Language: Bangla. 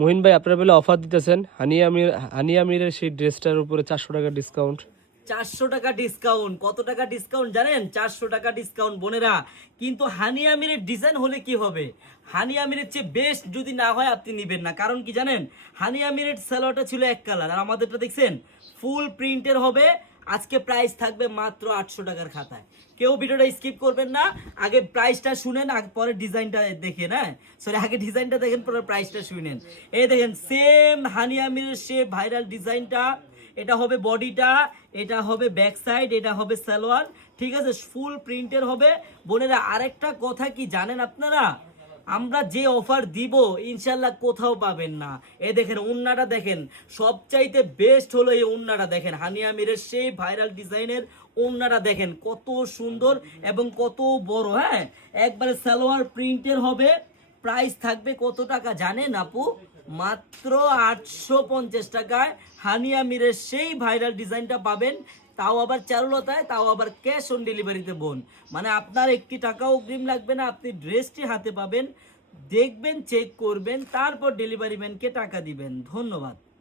মহিন ভাই আপনারা বলে অফার দিতেছেন হানি আমিরের সেই ড্রেসটার উপরে 400 টাকা ডিসকাউন্ট। 400 টাকা ডিসকাউন্ট, কত টাকা ডিসকাউন্ট জানেন? 400 টাকা ডিসকাউন্ট বোনেরা। কিন্তু হানি আমিরের ডিজাইন হলে কি হবে, হানি আমিরের চেয়ে বেস্ট যদি না হয় আপনি নেবেন না। কারণ কি জানেন, হানি আমিরের সালোয়ারটা ছিল এক কালার, আর আমাদেরটা দেখছেন ফুল প্রিন্টের হবে। আজকে প্রাইস থাকবে মাত্র 800 টাকার খাতায়। কেউ ভিডিওটা স্কিপ করবেন না, আগে প্রাইসটা শুনেন, আগে পরে ডিজাইনটা দেখেন। হ্যাঁ সরি, আগে ডিজাইনটা দেখেন পরে প্রাইসটা শুনেন। এই দেখেন সেম হানি আমিরের সে ভাইরাল ডিজাইনটা, এটা হবে বডিটা, এটা হবে ব্যাক সাইড, এটা হবে সালোয়ার, ঠিক আছে, ফুল প্রিন্টের হবে। বোনেরা আরেকটা কথা কি জানেন আপনারা, আমরা যে অফার দিব ইনশাল্লাহ কোথাও পাবেন না। এই দেখেন উন্নাটা দেখেন, সবচাইতে বেস্ট হলো এই উন্নাটা দেখেন, হানি আমিরের সেই ভাইরাল ডিজাইনের উন্নাটা দেখেন কত সুন্দর এবং কত বড়। হ্যাঁ একবারে সালোয়ার প্রিন্টের হবে। প্রাইস থাকবে কত টাকা জানেন আপু? মাত্র 850 টাকায় হানি আমিরের সেই ভাইরাল ডিজাইনটা পাবেন, তাও আবার চারুলতায়, তাও আবার ক্যাশ অন ডেলিভারিতে বোন। মানে আপনার একটি টাকাও অগ্রিম লাগবে না, আপনি ড্রেসটি হাতে পাবেন, দেখবেন, চেক করবেন, তারপর ডেলিভারি ম্যানকে টাকা দিবেন। ধন্যবাদ।